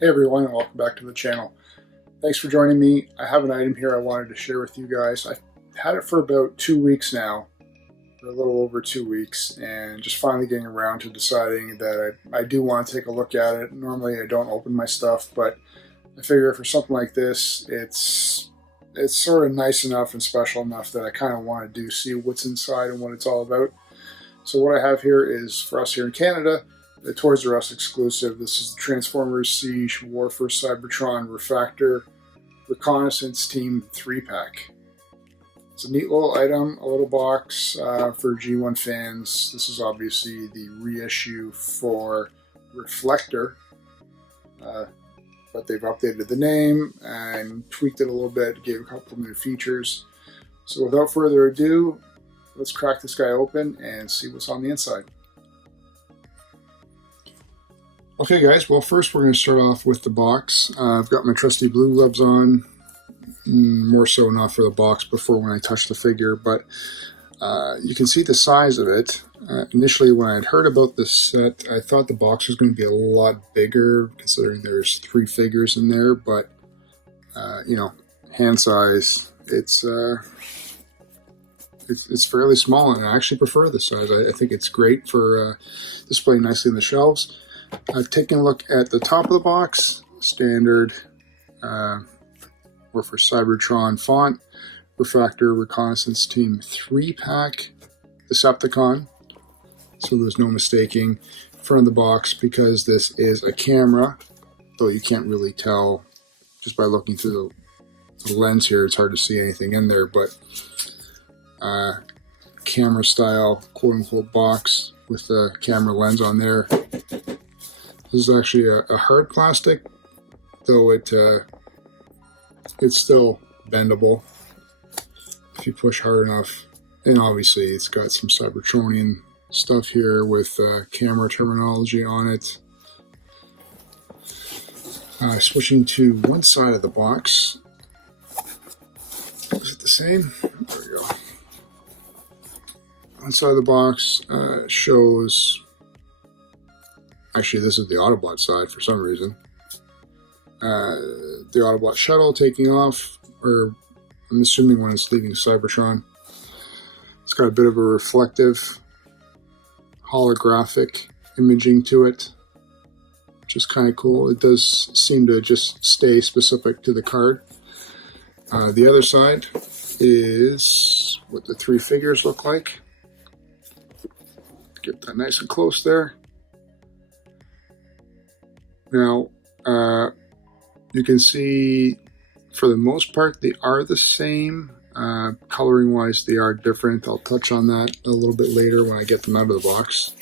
Hey everyone, and welcome back to the channel. Thanks for joining me. I have an item here I wanted to share with you guys. I've had it for about 2 weeks now, or a little over 2 weeks, and just finally getting around to deciding that I do want to take a look at it. Normally I don't open my stuff, but I figure for something like this, it's sort of nice enough and special enough that I kind of want to see what's inside and what it's all about. So what I have here is, for us here in Canada, the Toys R Us exclusive. This is the Transformers War for Cybertron Refraktor Reconnaissance Team 3-pack. It's a neat little item, a little box for G1 fans. This is obviously the reissue for Reflector, but they've updated the name and tweaked it a little bit, gave a couple of new features. So without further ado, let's crack this guy open and see what's on the inside. Okay guys, well first we're going to start off with the box. I've got my trusty blue gloves on, more so not for the box, before when I touch the figure, but you can see the size of it. Initially when I had heard about this set, I thought the box was going to be a lot bigger, considering there's 3 figures in there, but you know, hand size, it's fairly small, and I actually prefer this size. I think it's great for displaying nicely in the shelves. Taking a look at the top of the box, standard War for Cybertron font, Refraktor Reconnaissance Team 3-pack, Decepticon, so there's no mistaking. Front of the box, because this is a camera, though you can't really tell just by looking through the lens here, it's hard to see anything in there, but camera style quote-unquote box with the camera lens on there. This is actually a hard plastic, though it's still bendable if you push hard enough. And obviously it's got some Cybertronian stuff here with camera terminology on it. Switching to one side of the box. Is it the same? There we go. One side of the box shows... Actually, this is the Autobot side for some reason. The Autobot shuttle taking off, or I'm assuming when it's leaving Cybertron. It's got a bit of a reflective, holographic imaging to it, which is kind of cool. It does seem to just stay specific to the card. The other side is what the 3 figures look like. Get that nice and close there. Now, you can see, for the most part, they are the same. Coloring-wise, they are different. I'll touch on that a little bit later when I get them out of the box.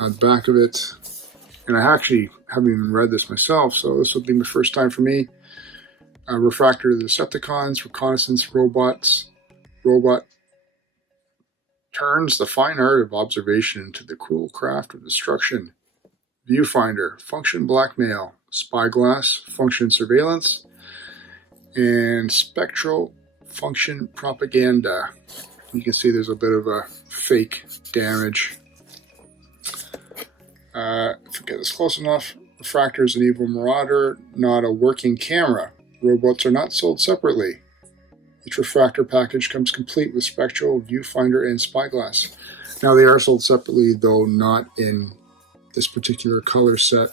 On the back of it, and I actually haven't even read this myself, so this will be my first time for me. Refraktor to the Decepticons, Reconnaissance Robot turns the fine art of observation into the cruel craft of destruction. Viewfinder, function blackmail. Spyglass, function surveillance. And Spectro, function propaganda. You can see there's a bit of a fake damage. If I get this close enough, Refraktor is an evil marauder, not a working camera. Robots are not sold separately. Each Refraktor package comes complete with Spectro, Viewfinder, and Spyglass. Now they are sold separately, though not in this particular color set.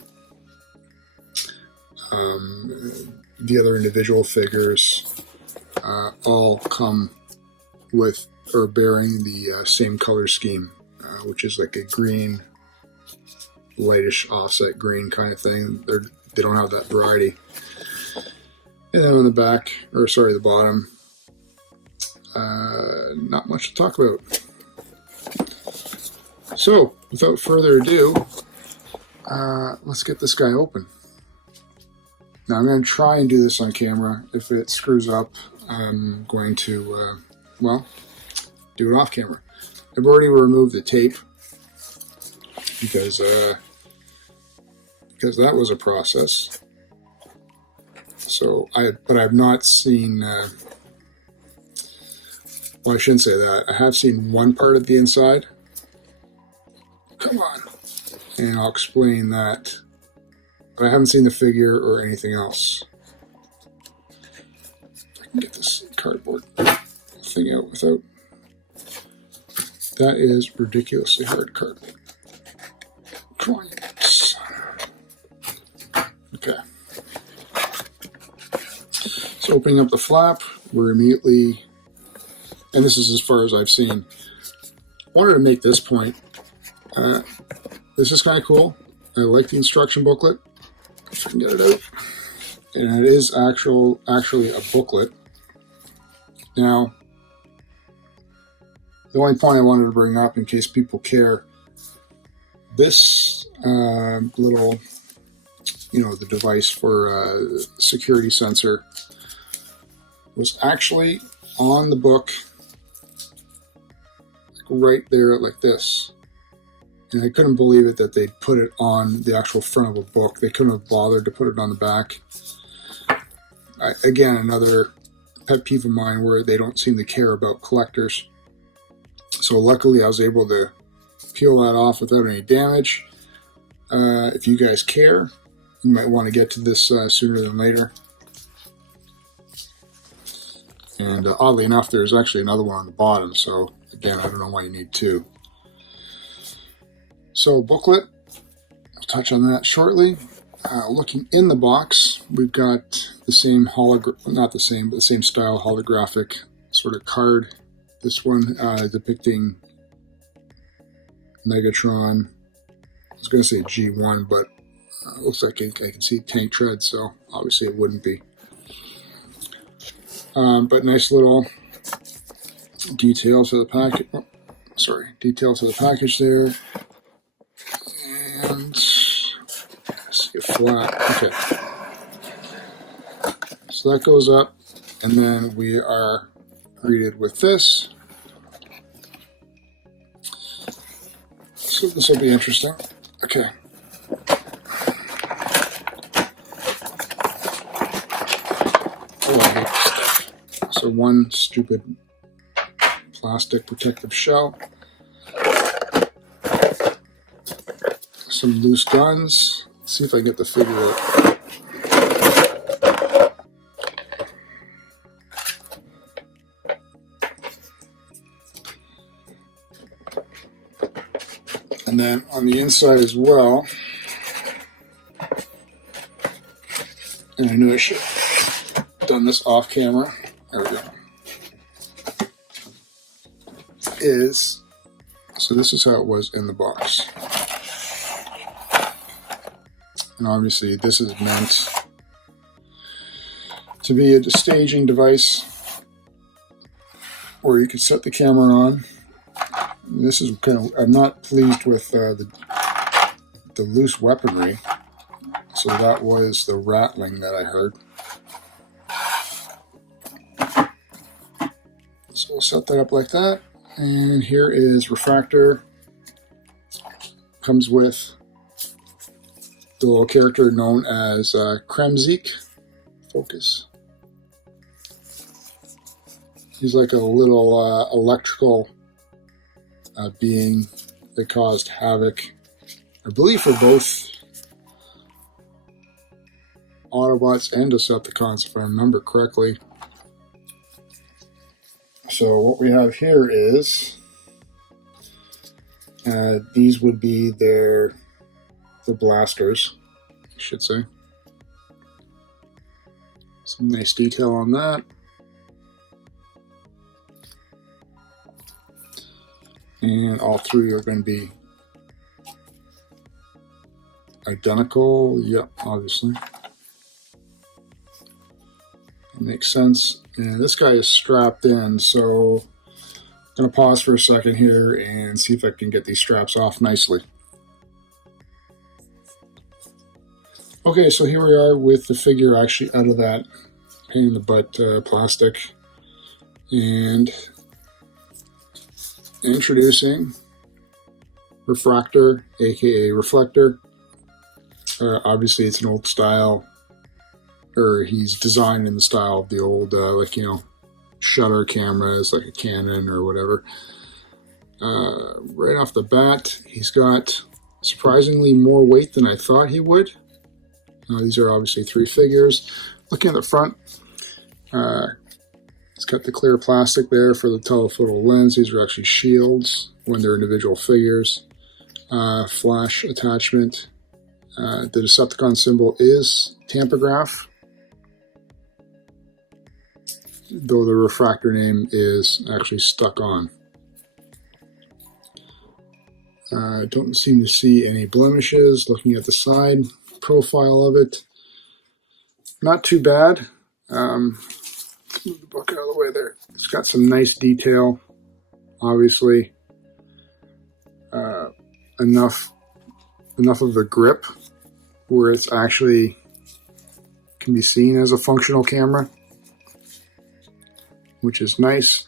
The other individual figures all come with or bearing the same color scheme, which is like a green, lightish offset green kind of thing. They don't have that variety. And then on the back, or sorry, the bottom, not much to talk about. So, without further ado, let's get this guy open. Now I'm going to try and do this on camera. If it screws up, I'm going to, well, do it off camera. I've already removed the tape because that was a process. So but I've not seen, well, I shouldn't say that. I have seen one part of the inside. Come on. And I'll explain that but I haven't seen the figure or anything else. If I can get this cardboard thing out without... That is ridiculously hard cardboard. Come on, yes. Okay. So opening up the flap, we're immediately, and this is as far as I've seen. I wanted to make this point. This is kind of cool. I like the instruction booklet. If I can get it out. And it is actually a booklet. Now, the only point I wanted to bring up in case people care, this little, the device for security sensor was actually on the book right there like this. And I couldn't believe it that they put it on the actual front of a book. They couldn't have bothered to put it on the back. Again, another pet peeve of mine where they don't seem to care about collectors. So luckily I was able to peel that off without any damage. If you guys care, you might want to get to this sooner than later. And oddly enough, there's actually another one on the bottom. So again, I don't know why you need two. So booklet, I'll touch on that shortly. Looking in the box, we've got the same not the same, but the same style holographic sort of card. This one depicting Megatron. I was going to say G1, but it looks like I can see tank tread, so obviously it wouldn't be. But nice little details of the package. Oh, sorry, details of the package there. And see a flap. Okay. So that goes up, and then we are greeted with this. So this will be interesting. Okay. So one stupid plastic protective shell. Some loose guns. Let's see if I can get the figure out. And then on the inside as well, and I knew I should have done this off camera. There we go. So this is how it was in the box. And obviously this is meant to be a staging device where you can set the camera on. This is I'm not pleased with the loose weaponry. So that was the rattling that I heard. So we'll set that up like that. And here is Refraktor. Comes with the little character known as Kremzeek. Focus. He's like a little electrical being that caused havoc, I believe, for both Autobots and Decepticons, if I remember correctly. So what we have here is these would be the blasters, I should say. Some nice detail on that. And all three are going to be identical. Yep, obviously. That makes sense. And this guy is strapped in, so I'm going to pause for a second here and see if I can get these straps off nicely. Okay, so here we are with the figure actually out of that pain in the butt plastic. And introducing Refraktor, aka Reflector. Obviously it's an old style, or he's designed in the style of the old shutter cameras, like a Canon or whatever. Right off the bat, he's got surprisingly more weight than I thought he would. These are obviously 3 figures. Looking at the front, it's got the clear plastic there for the telephoto lens. These are actually shields when they're individual figures. Flash attachment. The Decepticon symbol is tampograph, though the refractor name is actually stuck on. I don't seem to see any blemishes. Looking at the side profile of it, not too bad. Move the book out of the way there. It's got some nice detail, obviously. Enough of a grip where it's actually can be seen as a functional camera, which is nice.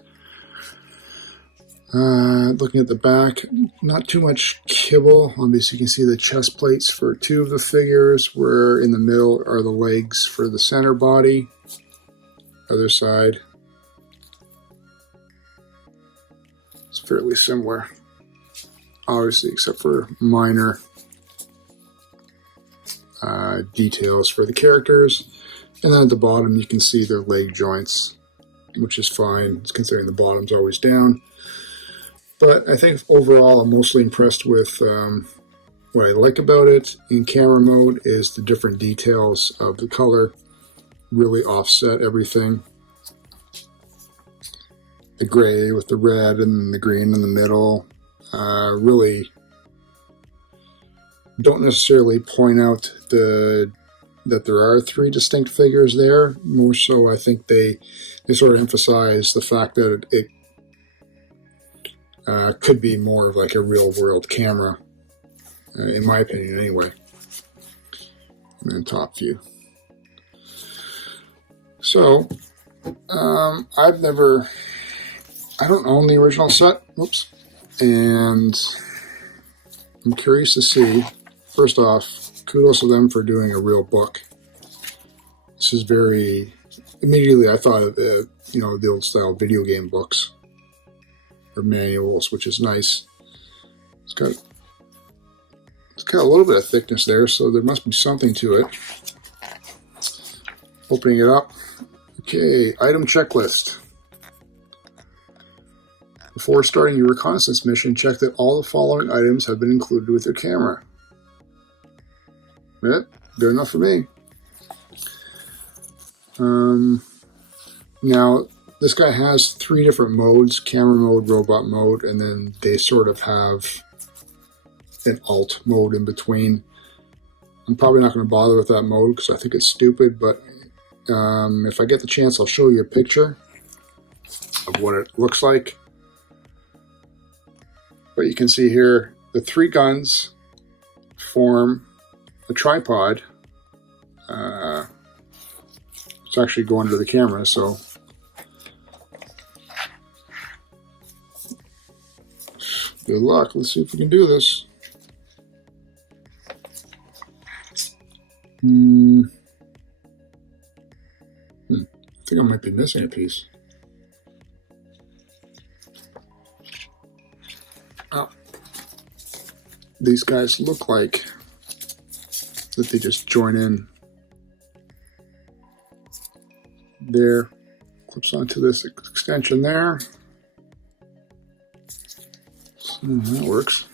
Looking at the back, not too much kibble. Obviously, you can see the chest plates for 2 of the figures, where in the middle are the legs for the center body. Other side, it's fairly similar, obviously, except for minor details for the characters. And then at the bottom, you can see their leg joints, which is fine, considering the bottom's always down. But I think overall, I'm mostly impressed with what I like about it in camera mode is the different details of the color. Really offset everything. The gray with the red and the green in the middle really don't necessarily point out that there are 3 distinct figures there. More so, I think they sort of emphasize the fact that it could be more of like a real-world camera, in my opinion, anyway. And then top view. So, I don't own the original set. Whoops. And I'm curious to see, first off, kudos to them for doing a real book. This is immediately I thought of the old style video game books or manuals, which is nice. It's got a little bit of thickness there, so there must be something to it. Opening it up. Okay, item checklist. Before starting your reconnaissance mission, check that all the following items have been included with your camera. Yeah, good enough for me. Now, this guy has 3 different modes: camera mode, robot mode, and then they sort of have an alt mode in between. I'm probably not going to bother with that mode because I think it's stupid, but if I get the chance, I'll show you a picture of what it looks like. But you can see here, the 3 guns form a tripod. It's actually going under the camera, so good luck. Let's see if we can do this. I think I might be missing a piece. Oh. These guys look like that they just join in. There, clips onto this extension there. So that works.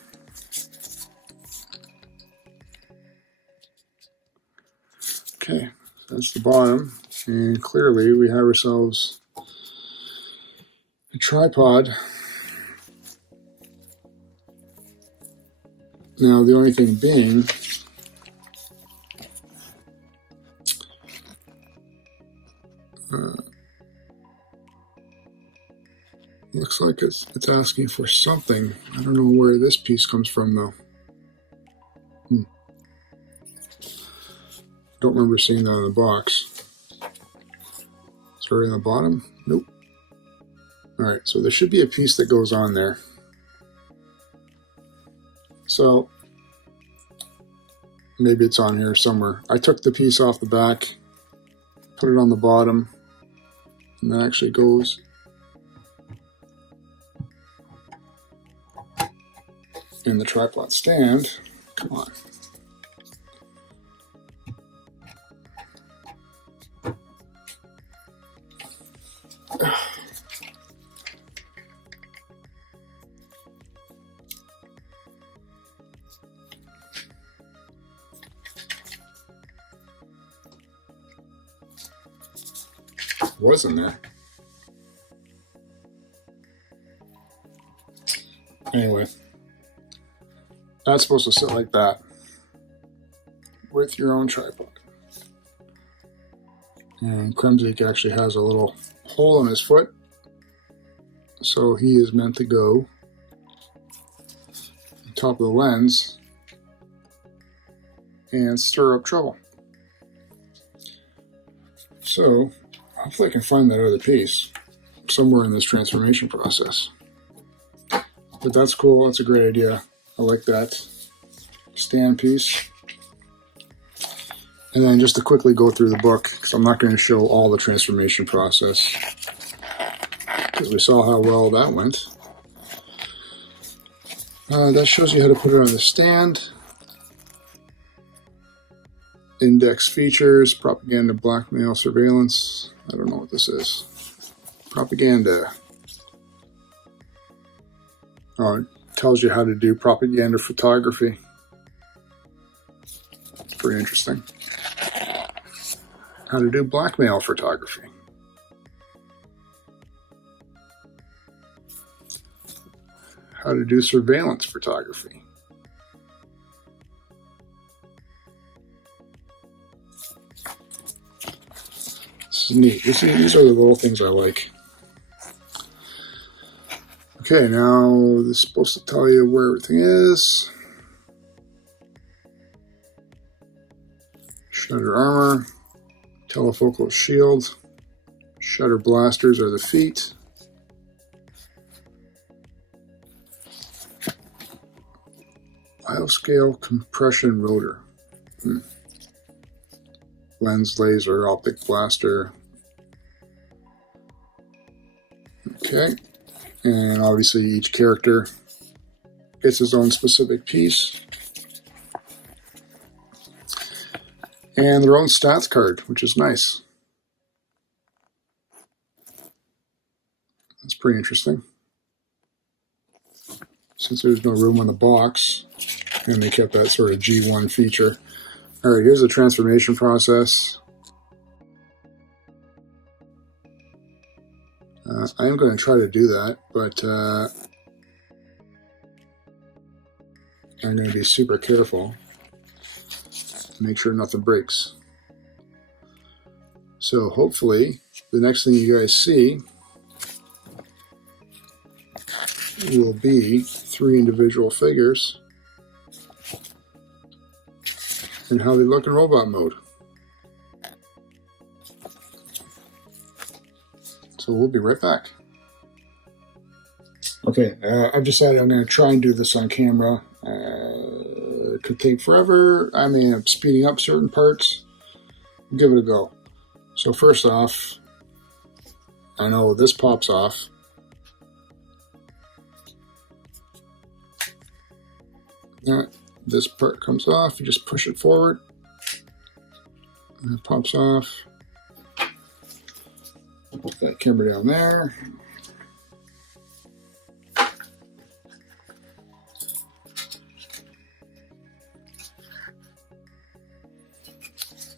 Okay, that's the bottom, and clearly we have ourselves a tripod. Now the only thing being, looks like it's asking for something. I don't know where this piece comes from though. Don't remember seeing that in the box. It's already on the bottom? Nope. Alright, so there should be a piece that goes on there. So maybe it's on here somewhere. I took the piece off the back, put it on the bottom, and that actually goes in the tripod stand. Come on. Was in there. Anyway, that's supposed to sit like that with your own tripod. And Kremzeek actually has a little hole in his foot, so he is meant to go on top of the lens and stir up trouble. So hopefully I can find that other piece somewhere in this transformation process. But that's cool. That's a great idea. I like that stand piece. And then just to quickly go through the book, because I'm not going to show all the transformation process, because we saw how well that went. That shows you how to put it on the stand. Index features, propaganda, blackmail, surveillance. I don't know what this is. Propaganda. Oh, it tells you how to do propaganda photography. It's pretty interesting. How to do blackmail photography. How to do surveillance photography. This is neat. These are the little things I like. Okay, now this is supposed to tell you where everything is. Shutter armor. Telefocal shield. Shutter blasters are the feet. Bioscale compression rotor. Lens laser, optic blaster. Okay. And obviously each character gets his own specific piece. And their own stats card, which is nice. That's pretty interesting. Since there's no room on the box, and they kept that sort of G1 feature. All right, here's the transformation process. I am going to try to do that, but I'm going to be super careful. Make sure nothing breaks. So hopefully the next thing you guys see will be 3 individual figures and how they look in robot mode. So we'll be right back. Okay, I've decided I'm going to try and do this on camera. It could take forever. I may end up speeding up certain parts. Give it a go. So first off, I know this pops off. This part comes off. You just push it forward. And it pops off. Put that camera down there.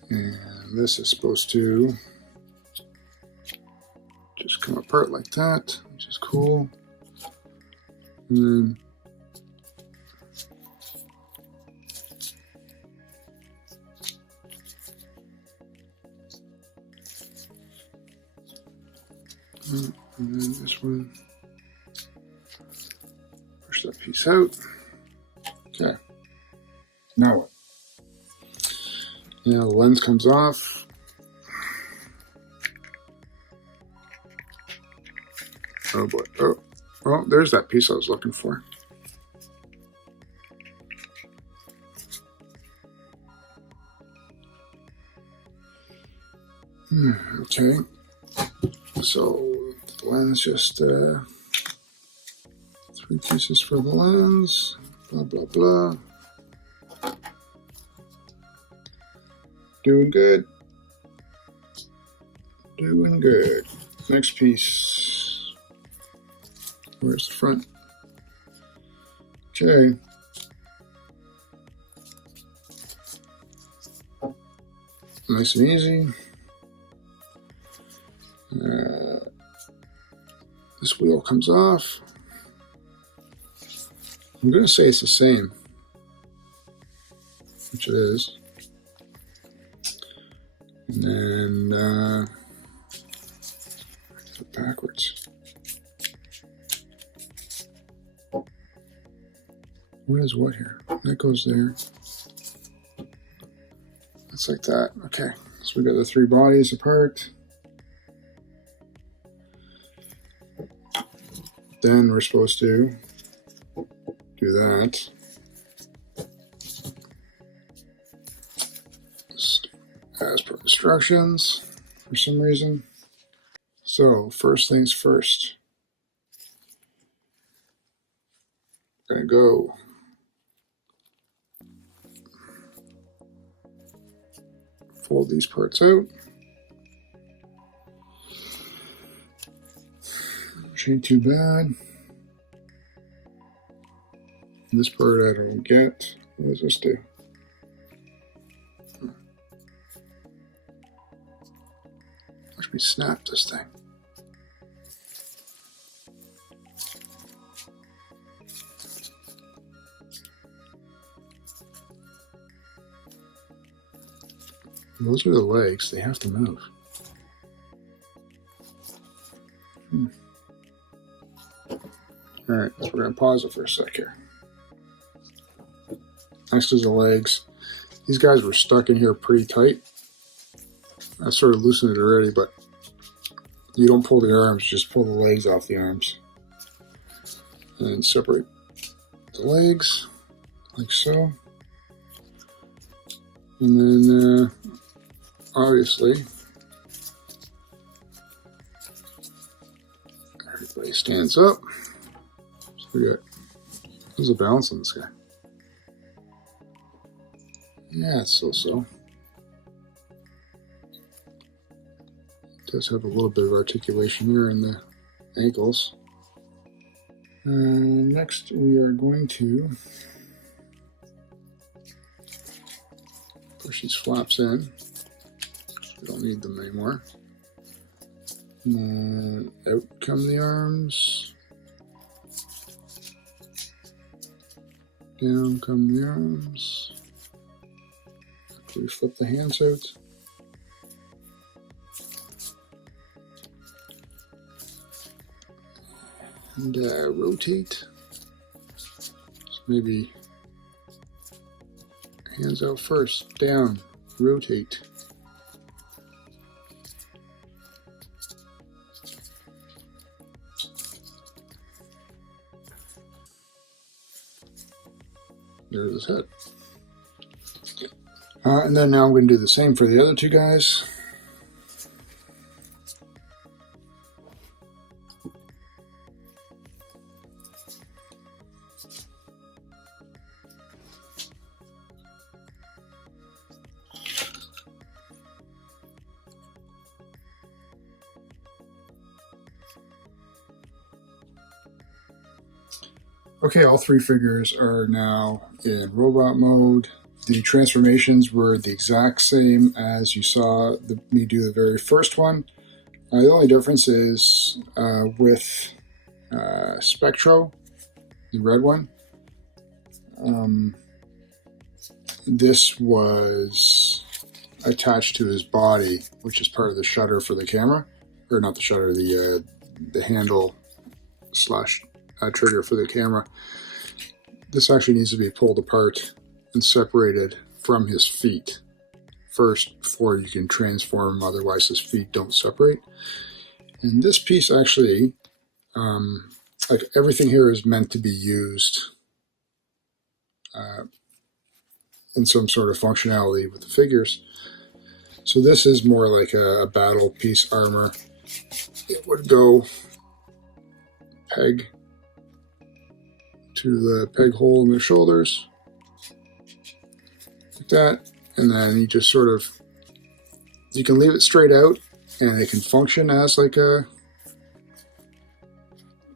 And this is supposed to just come apart like that, which is cool. And then this one, push that piece out. Okay, now what? Yeah, the lens comes off. Oh boy, oh, there's that piece I was looking for. Okay, so the lens just 3 pieces for the lens, blah blah blah. Doing good. Doing good. Next piece. Where's the front? Okay. Nice and easy. This wheel comes off. I'm going to say it's the same, which it is. And then backwards. What is what here? That goes there. It's like that. Okay, so we got the three bodies apart. Then we're supposed to do that. As per instructions, for some reason. So, first things first. Gonna go fold these parts out. Which ain't too bad. This part I don't get. What does this do? Watch me snap this thing. Those are the legs. They have to move. Alright, so we're going to pause it for a sec here. Next is the legs. These guys were stuck in here pretty tight. I sort of loosened it already, but you don't pull the arms, just pull the legs off the arms. And separate the legs, like so. And then, obviously, everybody stands up. So we got, there's a balance on this guy. Yeah, it's so-so. It does have a little bit of articulation here in the ankles. Next, we are going to push these flaps in. We don't need them anymore. And out come the arms. Down come the arms. We flip the hands out. And rotate. So maybe hands out first, down, rotate. There's his head. And then now I'm going to do the same for the other two guys. Okay, all three figures are now in robot mode. The transformations were the exact same as you saw me do the very first one. The only difference is with Spectro, the red one, this was attached to his body, which is part of the shutter for the camera, or not the shutter, the handle slash trigger for the camera. This actually needs to be pulled apart and separated from his feet first before you can transform, otherwise his feet don't separate. And this piece actually, like everything here is meant to be used in some sort of functionality with the figures. So this is more like a battle piece armor. It would go peg to the peg hole in the shoulders, like that, and then you just sort of, you can leave it straight out and it can function as like a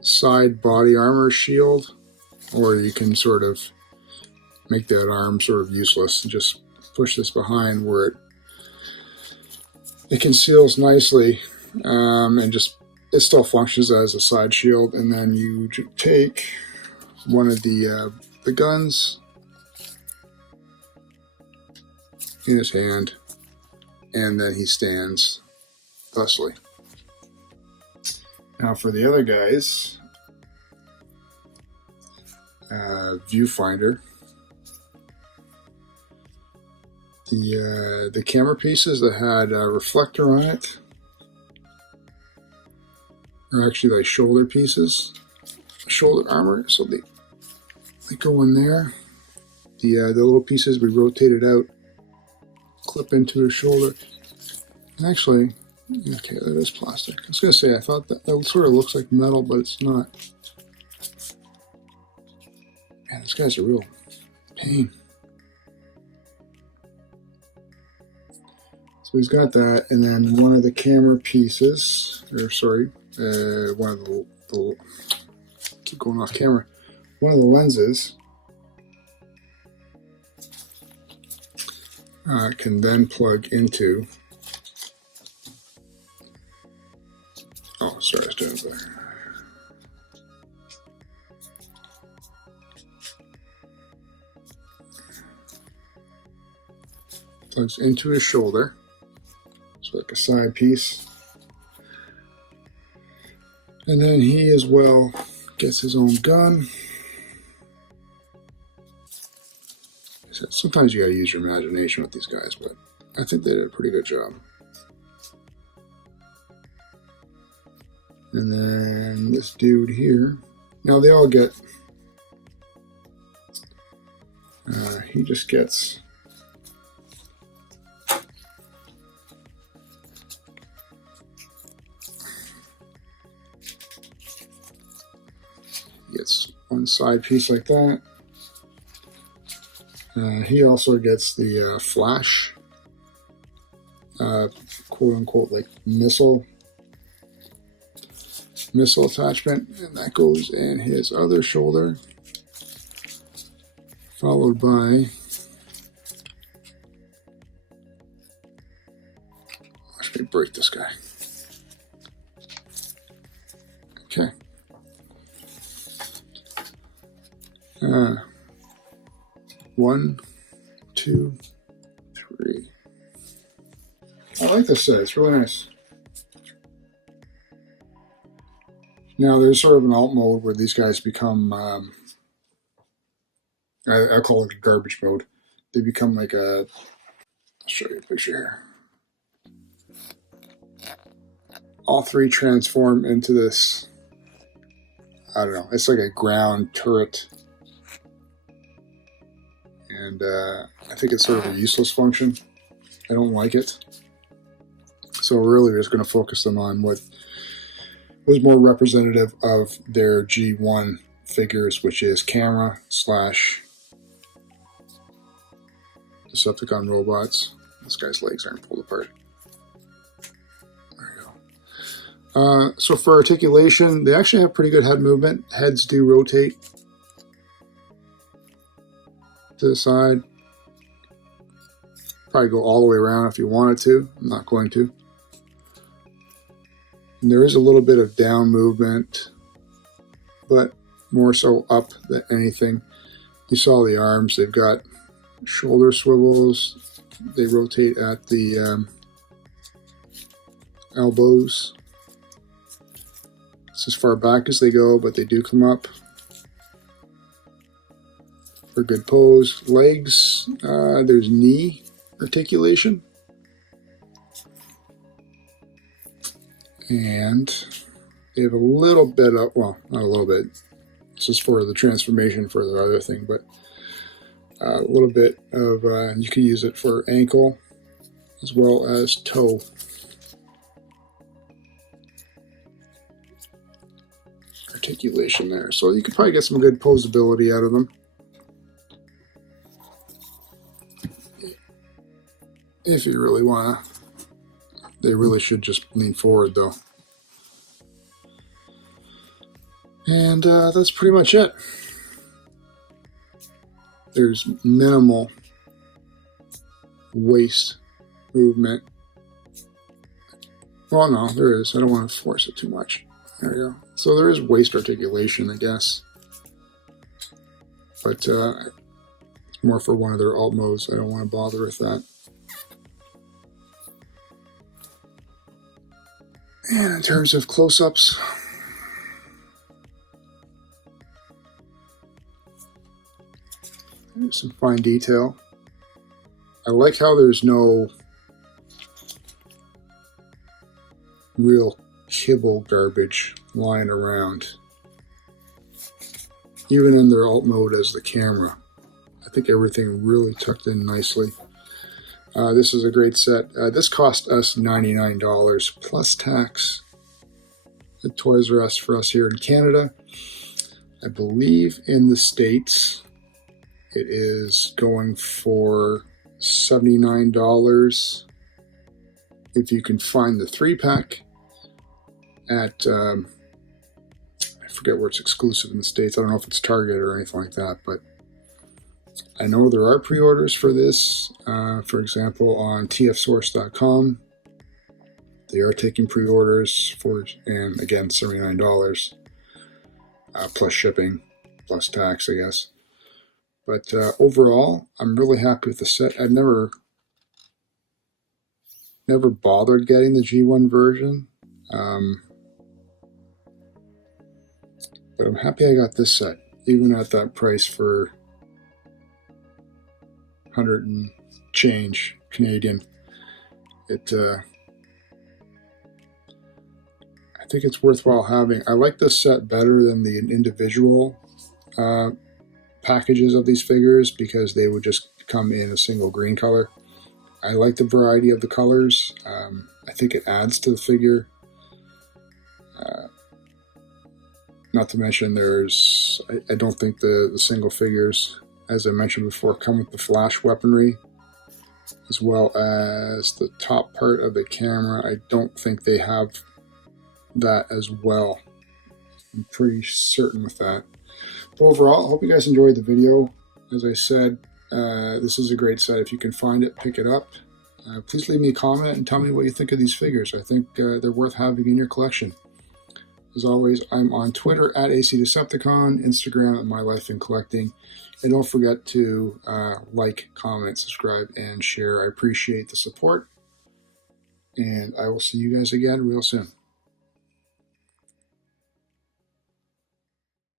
side body armor shield, or you can sort of make that arm sort of useless and just push this behind where it conceals nicely, and just it still functions as a side shield. And then you take one of the guns in his hand, and then he stands thusly. Now for the other guys, Viewfinder. The camera pieces that had a reflector on it are actually like shoulder pieces, shoulder armor. So they go in there. The little pieces we rotated out clip into his shoulder. And actually, okay, that is plastic. I was gonna say I thought that sort of looks like metal, but it's not. Man, this guy's a real pain. So he's got that, and then one of the camera pieces, or sorry, one of the keep going off camera. One of the lenses can then plug into. Oh, sorry, I was doing it there. Plugs into his shoulder. So like a side piece. And then he as well gets his own gun. Sometimes you gotta use your imagination with these guys, but I think they did a pretty good job. And then this dude here. Now they all get, he just gets one side piece like that. He also gets the flash, quote unquote, like missile attachment, and that goes in his other shoulder, followed by, watch me break this guy. Okay. 1, 2, 3. I like this set. It's really nice. Now there's sort of an alt mode where these guys become, I call it a garbage mode. They become like a, I'll show you a picture here. All three transform into this, I don't know, it's like a ground turret. And I think it's sort of a useless function. I don't like it. So really we're just going to focus them on what was more representative of their G1 figures, which is camera / Decepticon robots. This guy's legs aren't pulled apart. There you go. So for articulation, they actually have pretty good head movement. Heads do rotate to the side. Probably go all the way around if you wanted to. I'm not going to. And there is a little bit of down movement, but more so up than anything. You saw the arms. They've got shoulder swivels. They rotate at the elbows. It's as far back as they go, but they do come up for good pose. Legs, there's knee articulation. And they have a little bit of, well, not a little bit. This is for the transformation for the other thing, but a little bit of, you can use it for ankle as well as toe. Articulation there. So you could probably get some good posability out of them. If you really want to. They really should just lean forward though. And that's pretty much it. There's minimal waist movement. Well, no, there is. I don't want to force it too much. There we go. So there is waist articulation, I guess. But it's more for one of their alt modes. I don't want to bother with that. And in terms of close-ups, there's some fine detail. I like how there's no real kibble garbage lying around, even in their alt mode as the camera. I think everything really tucked in nicely. This is a great set. This cost us $99 plus tax at Toys R Us for us here in Canada. I believe in the States it is going for $79 if you can find the 3-pack at, I forget where it's exclusive in the States. I don't know if it's Target or anything like that, but I know there are pre-orders for this. For example, on tfsource.com, they are taking pre-orders for, and again, $79 plus shipping, plus tax, I guess. But overall, I'm really happy with the set. I've never bothered getting the G1 version, but I'm happy I got this set, even at that price for 100 and change Canadian. I think it's worthwhile having. I like this set better than the individual packages of these figures because they would just come in a single green color. I like the variety of the colors. I think it adds to the figure. Not to mention I don't think the single figures, as I mentioned before, come with the flash weaponry, as well as the top part of the camera. I don't think they have that as well. I'm pretty certain with that. But overall, I hope you guys enjoyed the video. As I said, this is a great set. If you can find it, pick it up. Please leave me a comment and tell me what you think of these figures. I think they're worth having in your collection. As always, I'm on Twitter at ACDecepticon, Instagram at My Life in Collecting. And don't forget to like, comment, subscribe, and share. I appreciate the support. And I will see you guys again real soon.